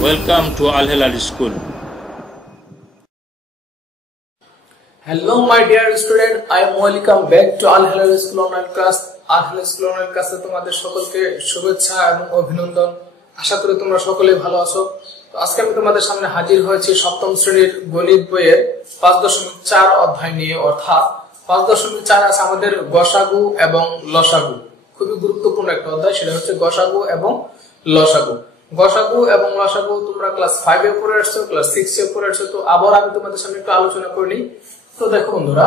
Welcome to Al Hilal School. Hello my dear student, I am welcome back to Al Hilal School online class. Al Hilal School online class তোমাদের সকলকে শুভেচ্ছা এবং অভিনন্দন। আশা করি তোমরা সকলেই ভালো আছো। তো আজকে আমি তোমাদের সামনে হাজির হয়েছি সপ্তম শ্রেণীর গণিত বইয়ের 5.4 অধ্যায় নিয়ে, অর্থাৎ 5.4 আছে আমাদের গসাগু এবং লসাগু। খুবই গুরুত্বপূর্ণ একটা অধ্যায়, সেটা হচ্ছে গসাগু এবং লসাগু। গসাগু এবং লসাগু তোমরা ক্লাস 5 এ পড়ে আসছো, ক্লাস 6 এ পড়ে আসছো। তো আবার আমি তোমাদের সামনে একটু আলোচনা করে নিই। তো দেখো বন্ধুরা,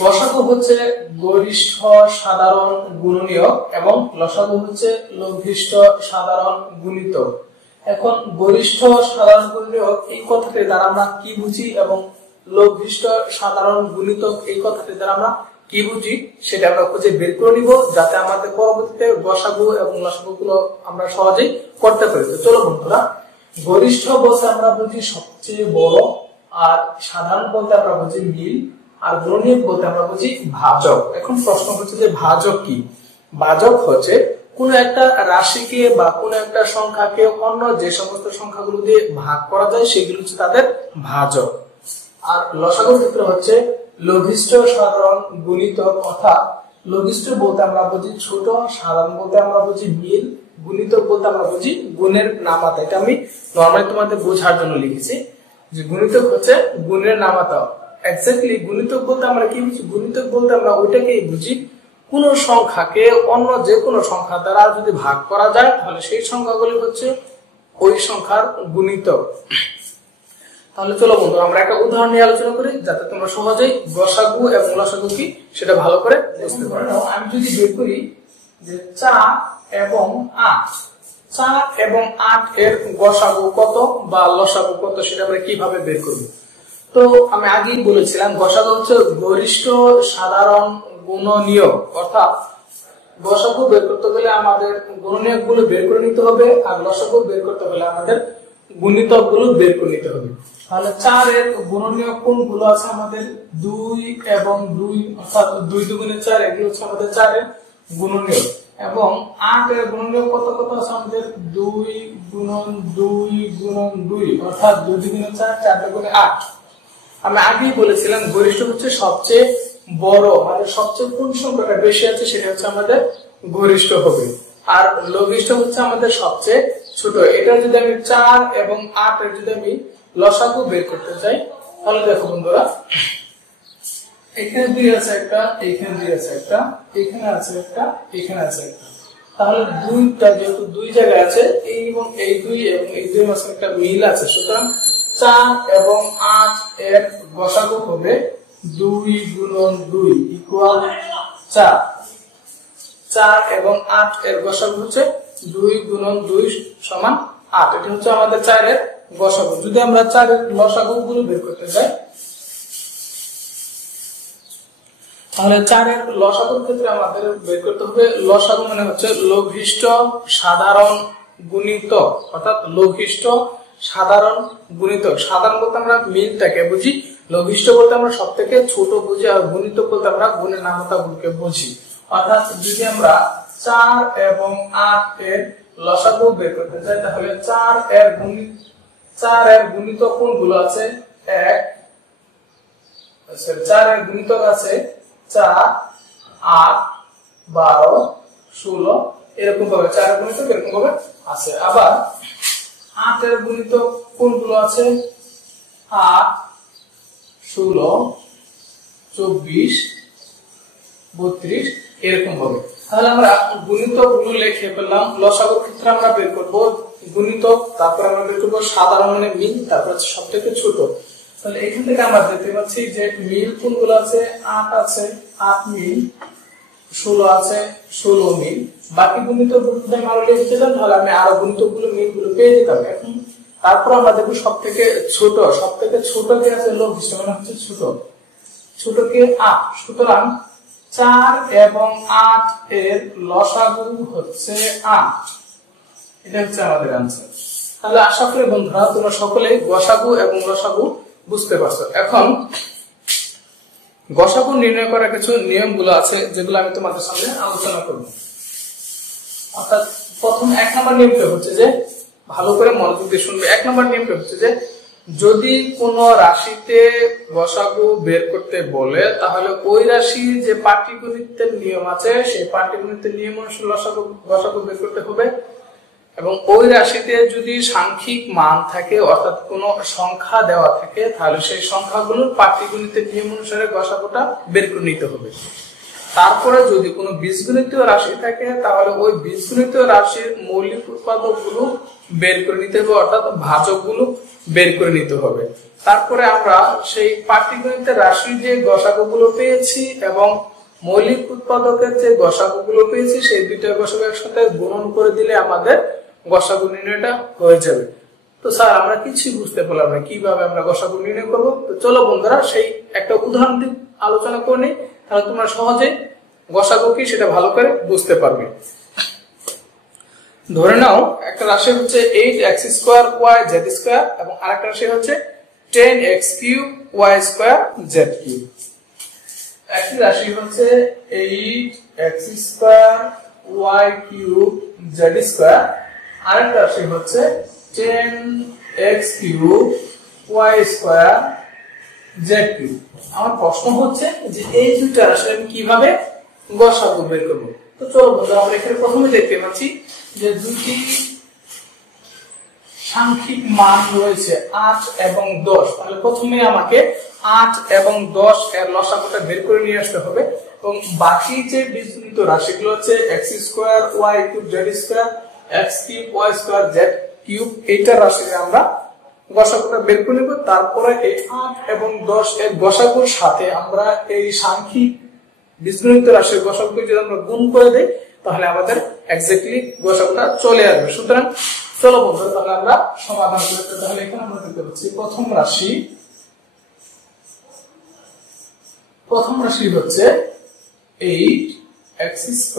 গসাগু হচ্ছে গরিষ্ঠ সাধারণ গুণনীয়ক এবং লসাগু হচ্ছে লঘিষ্ঠ সাধারণ গুণিতক। এখন গরিষ্ঠ সাধারণ গুণনীয়ক এই কথাটি দ্বারা আমরা কি বুঝি এবং লঘিষ্ঠ সাধারণ গুণিতক এই কথাটি দ্বারা আমরা কি বুঝি সেটা আমরা খুঁজে বের করে নিব, যাতে আমাদের পরবর্তীতে গসাগু এবং লসাগু গুলো আমরা সহজেই করতে পারি। তো চলো বন্ধুরা, গরিষ্ঠ বলতে আমরা বুঝি সবচেয়ে বড়, আর সাধারণ বলতে আমরা বুঝি মিল, আর গুণনীয়ক বলতে আমরা বুঝি ভাজক। এখন প্রশ্ন হচ্ছে যে ভাজক কি? ভাজক হচ্ছে কোন একটা রাশিকে বা কোন একটা সংখ্যাকে অন্য যে সমস্ত সংখ্যাগুলো দিয়ে ভাগ করা যায় সেগুলো হচ্ছে তাদের ভাজক। আর লসাগুর ক্ষেত্রে হচ্ছে লঘিষ্ঠ সাধারণ গুণিতক, অর্থাৎ লঘিষ্ঠ বলতে আমরা বুঝি ছোট, সাধারণ বলতে আমরা বুঝি মিল, গুণিতক বলতে আমরা বুঝি গুণের নামাতা। এটা আমি নরমালি তোমাদের বোঝার জন্য লিখেছি যে গুণিতক হচ্ছে গুণের নামাতা। এক্স্যাক্টলি গুণিতক বলতে আমরা কি বুঝি? গুণিতক বলতে আমরা ওইটাকেই বুঝি কোন সংখ্যাকে অন্য যে কোনো সংখ্যা দ্বারা যদি ভাগ করা যায় তাহলে সেই সংখ্যাগুলি হচ্ছে ওই সংখ্যার গুণিতক। তাহলে চলো বন্ধু আমরা একটা উদাহরণ নিয়ে আলোচনা করি, যাতে তোমরা সহজেই গসাগু এবং লসাগু কি সেটা ভালো করে বুঝতে পারো। আমি যদি বের করি যে 4 এবং 8, 4 এবং 8 এর গসাগু কত বা লসাগু কত সেটা আমরা কিভাবে বের করব? তো আমি আগেই বলেছিলাম গসাগু হচ্ছে গরিষ্ঠ সাধারণ গুণনীয়ক, অর্থাৎ গসাগু বের করতে গেলে আমাদের গুণনীয়ক গুলো বের করে নিতে হবে, আর লসাগু বের করতে গেলে আমাদের গুণিতক গুলো বের করে নিতে হবে। তাহলে 4 এর গুণনীয়ক কোনগুলো আছে? আমাদের 2 এবং 2, অর্থাৎ 2 দুগুণে 4, এগুলো হচ্ছে আমাদের 4 এর গুণনীয়ক। এবং 8 এর গুণনীয়ক কত কত আছে? আমাদের 2 গুণন 2 গুণন 2, অর্থাৎ 2 দুগুণে 4, 4 দুগুণে 8। আমি আগেই বলেছিলাম গরিষ্ঠ হচ্ছে সবচেয়ে বড়, মানে সবচেয়ে কোন সংখ্যাটা বেশি আছে সেটা হচ্ছে আমাদের গরিষ্ঠ হবে, আর লঘিষ্ঠ হচ্ছে আমাদের সবচেয়ে ছোট। এটা যদি আমি 4 এবং 8 এর যদি আমি লসাগু বের করতে চাই, তাহলে দেখো বন্ধুরা, এখানে 2 আছে একটা, এখানে 2 আছে একটা, এখানে আছে একটা, এখানে আছে একটা। তাহলে 2টা যেহেতু 2 জায়গায় আছে, এই এবং এই 2 এবং এই 2 এর মাঝে একটা মিল আছে, সুতরাং 4 এবং 8 এর গসাগু হবে 2 গুণন 2 ইকুয়াল 4। 4 এবং 8 এর গসাগু হচ্ছে 2 গুণন 2 সমান 8। এটা হচ্ছে আমাদের 4 এর গসাগু। যদি আমরা 4 এর লসাগু গুলো বের করতে চাই, তাহলে 4 এর লসাগুর ক্ষেত্রে আমাদের বের করতে হবে, লসাগু মানে হচ্ছে লঘিষ্ঠ সাধারণ গুণিতক, অর্থাৎ লঘিষ্ঠ সাধারণ গুণিতক। সাধারণ বলতে আমরা মিলটাকে বুঝি, লঘিষ্ঠ বলতে আমরা সব থেকে ছোট বুঝি, আর গুণিতক বলতে আমরা গুণের নামতা গুলোকে বুঝি। অর্থাৎ যদি আমরা 4 এবং 8 এর লসাগু বের করতে চাই, তাহলে 4 এর গুণিতক কোনগুলো আছে? 1, 4 এর গুণিতক আছে 4, 8, 12, 16, এরকম ভাবে 4 এর গুণিতক এরকম ভাবে আছে। আবার 8 এর গুণিতক কোনগুলো আছে? 8, 16, 24, 32, এরকম ভাবে। তাহলে আমরা গুণিতক গুলো লিখে ফেললাম। লসাগুর ক্ষেত্রে আমরা বের করব গুণিতক, তারপর আমরা বের করব সাধারণ মানে মিল, তারপর সবথেকে ছোট। তাহলে এখান থেকে আমরা দেখতে পাচ্ছি যে মিল কোনগুলো আছে? 8 আছে, 8 মিল, 16 আছে, 16 মিল। বাকি গুণিতক গুলো যদি আমি আরো লিখেছিলাম তাহলে আমি আরো গুণিতক গুলো মিল গুলো পেয়ে যেতাম। এখন তারপর আমরা দেখব সবথেকে ছোট কে আছে লঘিষ্ঠ, মানে হচ্ছে ছোট কে 8। সুতরাং 4 এবং 8 এর লসাগু হচ্ছে 8। এটা হচ্ছে আমাদের आंसर। তাহলে আশা করি বন্ধুরা তোমরা সকলেই গসাগু এবং লসাগু বুঝতে পারছো। এখন গসাগু নির্ণয় করার কিছু নিয়মগুলো আছে যেগুলো আমি তোমাদের সামনে আলোচনা করব। অর্থাৎ প্রথম 1 নম্বর নিয়মটা হচ্ছে যে ভালো করে মনোযোগ দিয়ে শুনবে। 1 নম্বর নিয়মটা হচ্ছে যে যদি কোনো রাশিতে গসাগু বের করতে বলে তাহলে ওই রাশির যে পাটিগণিতের নিয়ম আছে সেই পাটিগণিতের নিয়ম অনুসারে গসাগু বের করতে হবে। এবং ওই রাশিতে যদি সাংখ্যিক মান থাকে অর্থাৎ কোনো সংখ্যা দেওয়া থাকে তাহলে সেই সংখ্যাগুলোর পাটিগণিতের নিয়ম অনুসারে গসাগুটা বের করে নিতে হবে। তারপরে যদি কোনো বীজগণিতীয় রাশি থাকে তাহলে ওই বীজগণিতীয় রাশির মৌলিক উৎপাদকগুলো বের করে নিতে হবে অর্থাৎ ভাজকগুলো বের করে নিতে হবে। তারপরে আমরা সেই পাটিগণিতের রাশির যে গসাগুগুলো পেয়েছি এবং মৌলিক উৎপাদকের যে গসাগুগুলো পেয়েছি সেই দুইটা গসাগু একসাথে গুণন করে দিলে আমাদের গসাগু নির্ণয়টা হয়ে যাবে। তো স্যার আমরা কিছুই বুঝতে পারলাম না কিভাবে আমরা গসাগু নির্ণয় করবো। তো চলো বন্ধুরা সেই একটা উদাহরণ দিয়ে আলোচনা করে নিই, তাহলে তোমরা সহজে গসাগু কি সেটা ভালো করে বুঝতে পারবে। ধরে নাও একটা রাশি হচ্ছে 8x² y z² এবং আরেকটা রাশি হচ্ছে 10x³ y² z³। একটি রাশি হচ্ছে 8x² y³ z², আরেকটা রাশি হচ্ছে 10x³ y² z³। আমার প্রশ্ন হচ্ছে যে এই দুইটা রাশি আমি কিভাবে গসাগু বের করব। তো চলো বন্ধুরা আমরা এখানে প্রথমে দেখতে পাচ্ছি যে দুটি সাংখ্যিক মান রয়েছে 8 এবং 10। তাহলে প্রথমে আমাকে 8 এবং 10 এর লসাগুটা বের করে নিয়ে আসতে হবে এবং বাকি যে বীজগণিত রাশিগুলো হচ্ছে x² y³ z² x³ y² z³ এইটা রাশিকে আমরা গসাগুটা বের করে নেব। তারপরে এই 8 এবং 10 এর গসাগুর সাথে আমরা এই সাংখ্যিক বীজগণিত রাশির গসাগুকে যদি আমরা গুণ করে দেই তাহলে আমাদের এক্স্যাক্টলি গসাগুটা চলে আসবে। সুতরাং চলো বন্ধুরা তাহলে আমরা সমাধান করতে। তাহলে এখানে আমরা দেখতে পাচ্ছি প্রথম রাশি হচ্ছে 8x²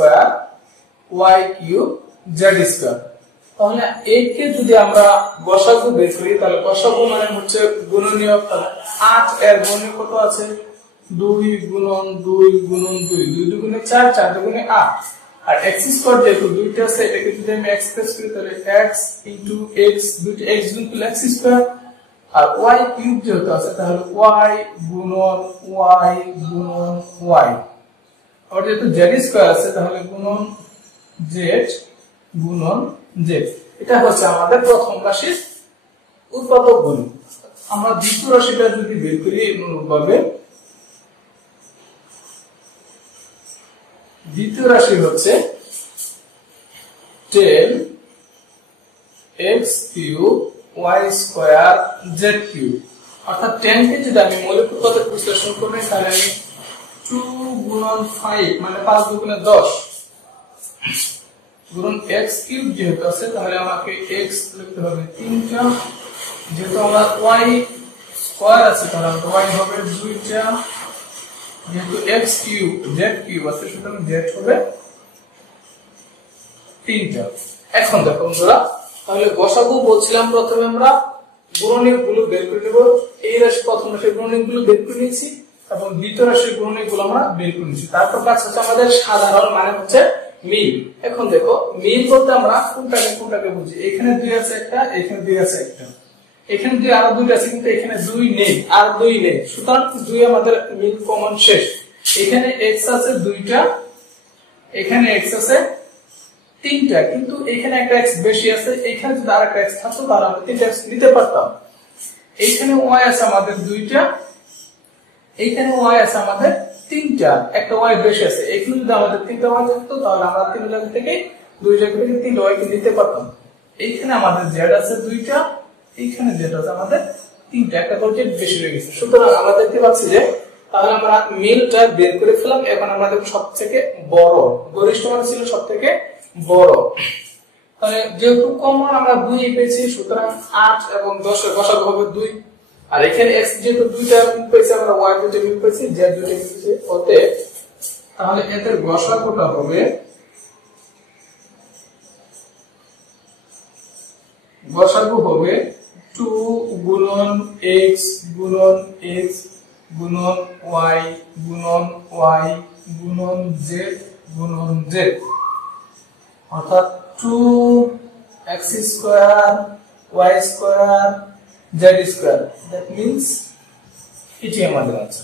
y³ z²। তাহলে 8 কে যদি আমরা গসাগু বের করি তাহলে গসাগু মানে হচ্ছে গুণনীয়। 8 এর গুণনীয় কত আছে 2 গুণন 2 গুণন 2, 2 দুগুণে 4, 4 দুগুণে 8। আর x² যেহেতু দুইটা আছে এটাকে যদি আমি এক্সপ্রেস করি তাহলে x into x, দুইটা x গুণ করলে x²। আর y³ যেহেতু আছে তাহলে y গুণন y গুণন y। আর যেহেতু z² আছে তাহলে গুণন z গুণন z। এটা হচ্ছে আমাদের প্রথম রাশির উৎপাদক গুণ। আমরা দ্বিতীয় রাশিটা যদি বের করি অনুরূপভাবে দ্বিতীয় রাশি হচ্ছে 10x³ y² z³ অর্থাৎ 10 কে যদি আমি মৌলিক উৎপাদক বিশ্লেষণ করি তাহলে আমি 2 গুণন 5 মানে 5 দুগুণে 10 গুণন x³ যেহেতু আছে তাহলে আমাকে x লিখতে হবে 3টা, যেহেতু আমরা y² আছে তাহলে y হবে 2টা, যেহেতু x³ z³ আছে সুতরাং z হবে 3টা। এখন দেখো বন্ধুরা তাহলে গসাগু বলছিলাম প্রথমে আমরা গুণনীয়কগুলো বের করে নেব। এই রাশি প্রথম রাশির গুণনীয়কগুলো বের করে নিয়েছি এবং দ্বিতীয় রাশির গুণনীয়কগুলো আমরা বের করে নিয়েছি। তারপর কাজ হচ্ছে আমাদের সাধারণ মানে হচ্ছে মিল। এখন দেখো মিল বলতে আমরা কোনটাকে বুঝি। এখানে 2 আছে একটা, এখানে 2 আছে একটা, এখানে 2 আরো 2 আছে কিন্তু এখানে 2 নেই আর 2 নেই, সুতরাং 2 আমাদের মিল কমন শেষ। এখানে x আছে 2টা, এখানে x আছে 3টা, কিন্তু এখানে একটা x বেশি আছে, এখানে যদি আরেকটা x থাকতো তাহলে আমরা 3টা x নিতে পারতাম। এইখানে y আছে আমাদের 2টা, এইখানে y আছে আমাদের 3টা, একটা y বেশি আছে। এখানে যদি আমাদের 3টা y থাকতো তাহলে আমরা 3 জায়গা থেকে 2 জায়গা থেকে 3টা y কে নিতে পারতাম। এইখানে আমাদের z আছে 2টা, এইখানে z আছে আমাদের 3টা, একটা করে বেশি হয়ে গেছে। সুতরাং আমরা দেখতে পাচ্ছি যে তাহলে আমরা মিলটা বের করে ফেলাম। এখন আমাদের সবথেকে বড় গরিষ্ঠ মান ছিল সবথেকে বড়। তাহলে যেহেতু কমন আমরা 2 পেয়েছি সুতরাং 8 এবং 10 এর গসাগু হবে 2। আর এখানে x যেহেতু 2টা মিল পেয়েছি আমরা y 2টা মিল পেয়েছি z 2টা মিল পেয়েছি ওতে, তাহলে এদের গসাগুটা হবে গসাগু হবে 2 গুণন x গুণন x গুণন y গুণন y গুণন z গুণন z, অর্থাৎ 2 x square y square z square, that means এটি আমাদের আছে।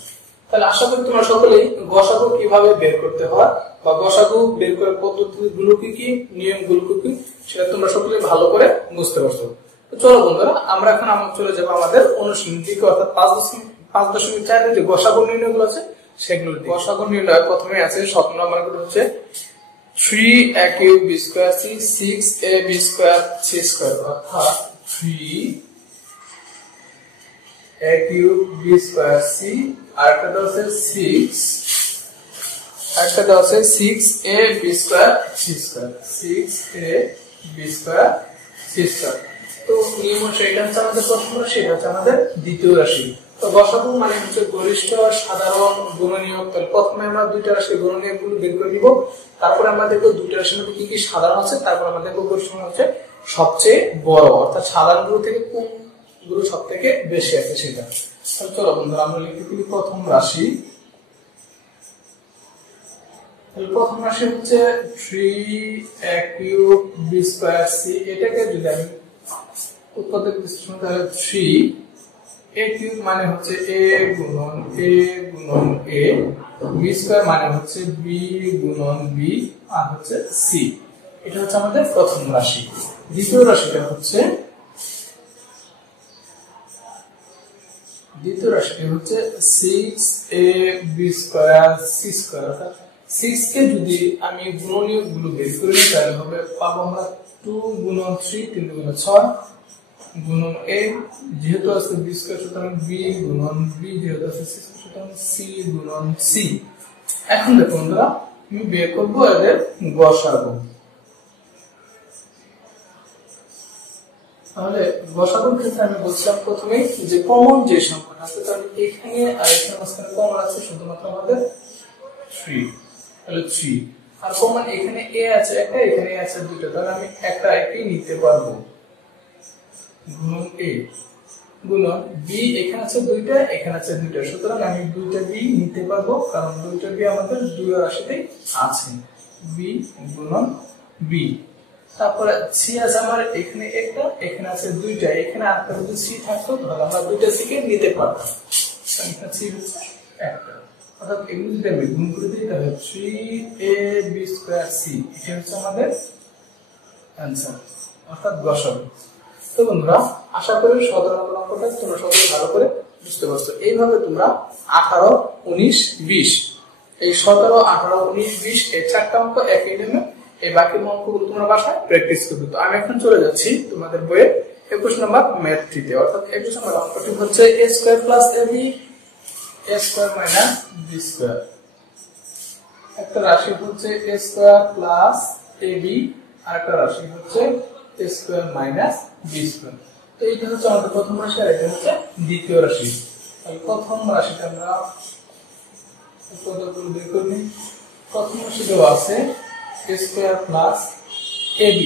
তাহলে আশা করি তোমরা সকলেই গসাগু কিভাবে বের করতে হয় বা গসাগু বের করার পদ্ধতিগুলো কি নিয়মগুলো কি সেটা তোমরা সকলেই ভালো করে বুঝতে পারছো। তো চলো বন্ধুরা, আমরা এখন চলে যাব আমাদের অনুশীলন দিকে, অর্থাৎ 5.4 যে গসাগু নির্ণয়গুলো আছে সেগুলো। গসাগু নির্ণয় প্রথমে আছে 17 নম্বর করে হচ্ছে 3a cube b square c 6ab square c square, অর্থাৎ 3a cube b square c আর একটা হচ্ছে 6ab square c square, 6ab square c square. তো নিয়ম সেটা হচ্ছে আমাদের প্রথম রাশি, এটা হচ্ছে আমাদের দ্বিতীয় রাশি। তো গসাগু মানে হচ্ছে গরিষ্ঠ সাধারণ গুণনীয়ক। তাহলে প্রথমে আমরা দুইটা রাশির গুণনীয়কগুলো বের করে নিব, তারপরে আমরা দেখব দুইটা রাশির মধ্যে কি কি সাধারণ আছে, তারপর আমরা দেখব গরিষ্ঠ হচ্ছে সবচেয়ে বড়, অর্থাৎ সাধারণগুলো থেকে কোন গুলো সবথেকে বেশি আছে সেটা। তাহলে চলো বন্ধুরা, আমরা লিখতে পারি প্রথম রাশি। তাহলে প্রথম রাশি হচ্ছে 3a cube b square c। এটাকে যদি আমি উৎপাদক বিশ্লেষণ, তাহলে 3a কিউব মানে হচ্ছে a গুণন a, b স্কয়ার মানে হচ্ছে b গুণন b, আর হচ্ছে c। এটা হচ্ছে আমাদের প্রথম রাশি। দ্বিতীয় রাশিটা হচ্ছে 6ab স্কয়ার c স্কয়ার, অর্থাৎ 6 কে যদি আমি গুণনীয়ক গুলো বের করে নিই তাহলে হবে পাবো আমরা 2 গুণন 3 3 গুণন 6 গুণন a, যেহেতু আছে b স্কয়ার সুতরাং b গুণন b, যেহেতু আছে c সুতরাং c গুণন c। এখন দেখো বন্ধুরা, আমি বের করব এদের গসাগু। তাহলে গসাগুর ক্ষেত্রে আমি বলছিলাম প্রথমে যে কমন যে সংখ্যাটা আছে, তাহলে এখানে আর এখানে মাঝখানে কমন আছে শুধুমাত্র আমাদের 3, তাহলে 3, আর কমন এখানে a আছে একটা, এখানে a আছে দুটো, তাহলে আমি একটা একই নিতে পারবো গুণন a, গুণন b এখানে আছে দুইটা, এখানে আছে দুইটা, সুতরাং আমি দুইটা b নিতে পারবো, কারণ দুইটা b আমাদের দুই রাশিতেই আছে, b গুণন b। তারপরে c আছে আমার এখানে একটা, এখানে আছে দুইটা, এখানে আরেকটা যদি c থাকতো তাহলে আমরা দুইটা c কে নিতে পারতাম, এখানে c হচ্ছে একটা, অর্থাৎ এগুলো যদি আমি গুণ করে দিই তাহলে 3ab স্কয়ার c, এটা হচ্ছে আমাদের आंसर, অর্থাৎ গসাগু। তো বন্ধুরা, আশা করি 17 নম্বর অঙ্কটা তোমরা সকলে ভালো করে বুঝতে পারছো। এইভাবে তোমরা 18 19 20 এই 17 18 19 20 এই চারটা অঙ্ক একই নেমে এই বাকি অঙ্কগুলো তোমরা বাসায় প্র্যাকটিস করবে। তো আমি এখন চলে যাচ্ছি তোমাদের বইয়ে 21 নম্বর ম্যাথ 3 তে, অর্থাৎ 21 নম্বর অঙ্কটি হচ্ছে a square plus ab a square minus b square. একটা রাশি হচ্ছে a স্কয়ার প্লাস ab, আর একটা রাশি হচ্ছে a square minus b square. তো এইটা হচ্ছে আমাদের প্রথম রাশি, আর এটা হচ্ছে দ্বিতীয় রাশি। তাহলে প্রথম রাশিটা আমরা উৎপাদকগুলো বের করে নিই। প্রথম রাশি দেওয়া আছে a স্কয়ার প্লাস ab।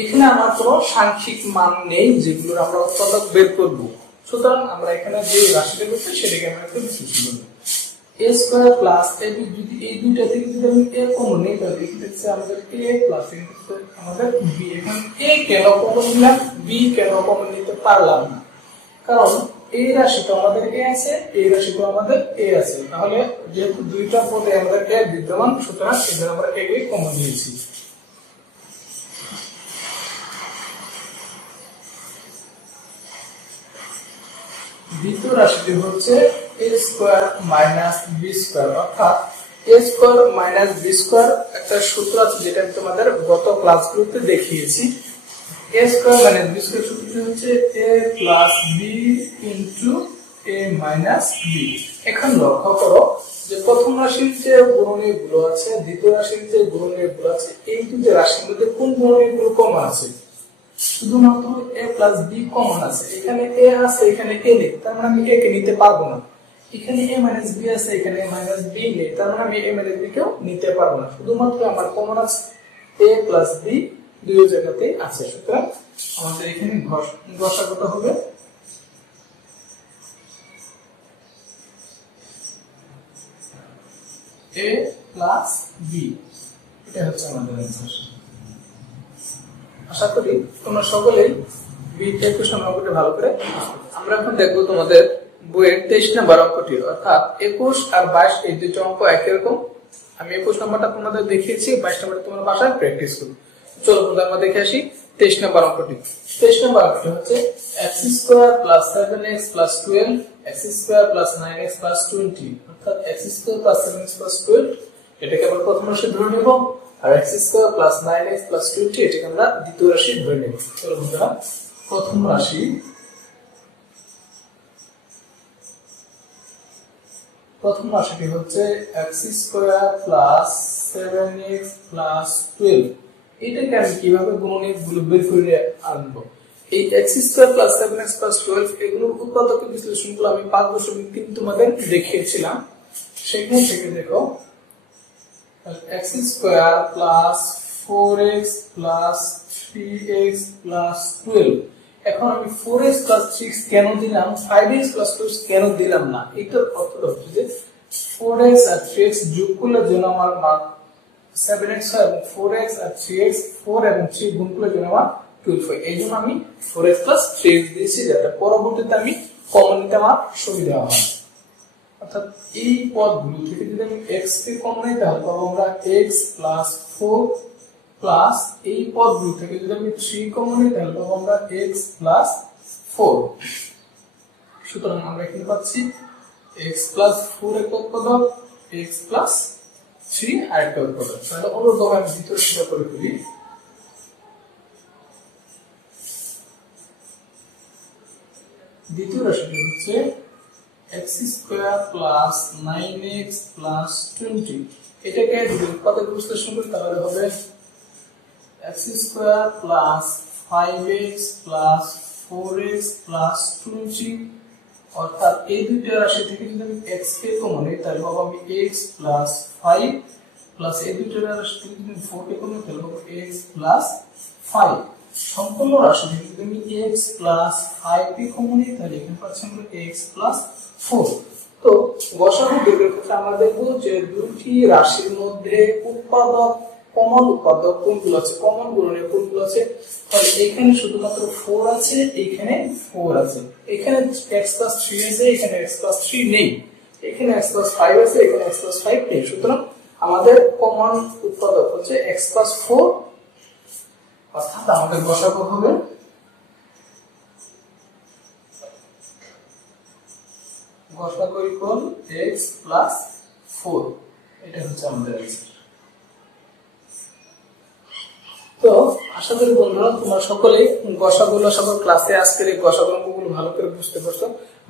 এখানে আমার কোনো সাংখ্যিক মান নেই যেগুলো আমরা উৎপাদক বের করব, সুতরাং আমরা এখানে যে রাশিটা করছি সেটাকে আমরা একটু বিশ্লেষণ করব। a স্কয়ার প্লাস ab, যদি এই দুইটা থেকে যদি আমি a কমন নিই তাহলে এখানে হচ্ছে আমাদের a প্লাস আমাদের b। এখানে a কেন কমন নিলাম, b কেন কমন নিতে পারলাম না? কারণ এই রাশিটা আমাদের a আছে, এই রাশিটা আমাদের a আছে, তাহলে যেহেতু দুইটা পদে আমাদের a বিদ্যমান সুতরাং এখানে আমরা a কে কমন নিয়েছি। দ্বিতীয় রাশিটি হচ্ছে a square minus b square, অর্থাৎ a square minus b square একটা সূত্র আছে যেটা আমি তোমাদের গত ক্লাসগুলোতে দেখিয়েছি। a square minus b square সূত্রটি হচ্ছে a plus b into a minus b। এখন লক্ষ্য করো যে প্রথম রাশির যে গুণনীয়কগুলো আছে, দ্বিতীয় রাশির যে গুণনীয়কগুলো আছে, এই দুটো রাশির মধ্যে কোন গুণনীয়কগুলো কমন আছে? শুধুমাত্র a প্লাস b কমন আছে। এখানে a আছে, এখানে a নেই, তার মানে আমি a কে নিতে পারবো না। এখানে a মাইনাস b আছে, এখানে a মাইনাস b নেই, তার মানে আমি a মাইনাস b কেও নিতে পারবো না। শুধুমাত্র আমার কমন আছে a প্লাস b, দুই জায়গাতেই আছে, সুতরাং আমাদের এখানে গসাগুটা হবে a প্লাস b। এটা হচ্ছে আমাদের आंसर। আশা করি তোমরা সকলেই ইকুয়েশন অঙ্কটি ভালো করে। আমরা এখন দেখবো তোমাদের বইয়ের 23 নম্বর অঙ্কটি, অর্থাৎ 21 আর 22 এই দুটো অঙ্ক একই রকম। আমি 21 নম্বরটা তোমাদের দেখিয়েছি, 22 নম্বরটা তোমরা বাসায় প্র্যাকটিস করো। চলো বন্ধু আমরা দেখে আসি 23 নম্বর অঙ্কটি। 23 নম্বর অঙ্কটি হচ্ছে x² + 7x + 12 x² + 9x + 20, অর্থাৎ x² + 7x + 12 এটাকে আমরা প্রথম রাশি ধরে নেব, আর x² + 9x + 20 এটাকে আমরা দ্বিতীয় রাশি ধরে নেব। চলো বন্ধুরা, প্রথম রাশিটি হচ্ছে x² + 7x + 12। এটাকে আমি কিভাবে গুণনীয়ক গুলো বের করে আনবো? এই x² + 7x + 12 এগুলোর উৎপাদক বিশ্লেষণগুলো আমি 5.3 তোমাদের দেখিয়েছিলাম। সেখান থেকে দেখো x² + 4x + 3x + 12। এখন আমি 4x + 3x কেন দিলাম, 5x + 2x কেন দিলাম না? এটার অর্থ হচ্ছে যে 4x আর 3x যোগ করলে যেন আমার মান 7x হয়, এবং 4x আর 3x 4 এবং 3 গুণ করলে যেন আমার 12 হয়। এই জন্য আমি 4x + 3x দিয়েছি, যাতে পরবর্তীতে আমি কমন নিতে আমার সুবিধা হয়। অর্থাৎ এই পদগুলো থেকে যদি আমি x কে কমন নিই তাহলে পাবো আমরা x + 4 প্লাস এই পদগুলো থেকে যদি আমি 3 কমন নিই তাহলে পাবো আমরা x + 4। সুতরাং আমরা এখানে পাচ্ছি x + 4 এক উৎপাদক, x + 3 আরেকটা উৎপাদক। তাহলে অনুরূপভাবে আমি দ্বিতীয় রাশিটা করে ফেলি। দ্বিতীয় রাশিটি হচ্ছে x² + 9x + 20। এটাকে যদি উৎপাদক বিশ্লেষণ করি তাহলে হবে x² + 5x + 4x + 20, অর্থাৎ এই দুটো রাশি থেকে যদি আমি x কে কমন নিই তাহলে পাবো আমি x + 5 প্লাস এই দুটো রাশি থেকে যদি 4 কে কমন নিই তাহলে পাবো x + 5। সম্পূর্ণ রাশি থেকে যদি আমি x + 5 কে কমন নিই তাহলে এখানে পাচ্ছি আমরা x + 4। তো গসাগু বের করতে আমরা দেখব যে দুটি রাশির মধ্যে উৎপাদক কমন উৎপাদক কোনগুলো আছে, কমন গুণনীয়ক কোনগুলো আছে। তাহলে এখানে শুধুমাত্র 4 আছে, এখানে 4 আছে, এখানে x + 3 আছে, এখানে x + 3 নেই, এখানে x + 5 আছে, এখানে x + 5 নেই। সুতরাং আমাদের কমন উৎপাদক হচ্ছে x + 4, অর্থাৎ আমাদের গসাগু হবে গসাগু ইকুয়াল x + 4। এটা হচ্ছে আমাদের অ্যানসার। তো আশা করি বন্ধুরা তোমরা সকলে গসাগুলো সকল ক্লাসে আজকের এই গসাগু অঙ্কগুলো ভালো করে বুঝতে পারছো।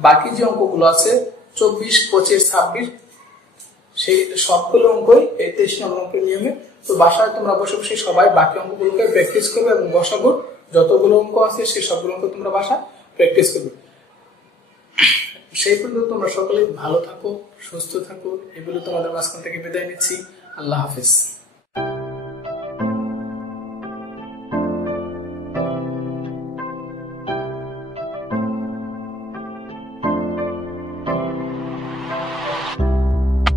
বাকি যে অঙ্কগুলো আছে 24, 25, 26 সেই সবগুলো অঙ্কই এই 23 নম্বর অঙ্কের নিয়মে। তো বাসায় তোমরা বসে বসে সবাই বাকি অঙ্কগুলোকে প্র্যাকটিস করবে, এবং গসাগুর যতগুলো অঙ্ক আছে সেই সবগুলো অঙ্ক তোমরা বাসায় প্র্যাকটিস করবে। সেই পর্যন্ত তোমরা সকলে ভালো থাকো, সুস্থ থাকো, এগুলো তোমাদের মাঝখান থেকে বিদায় নিচ্ছি। আল্লাহ হাফেজ।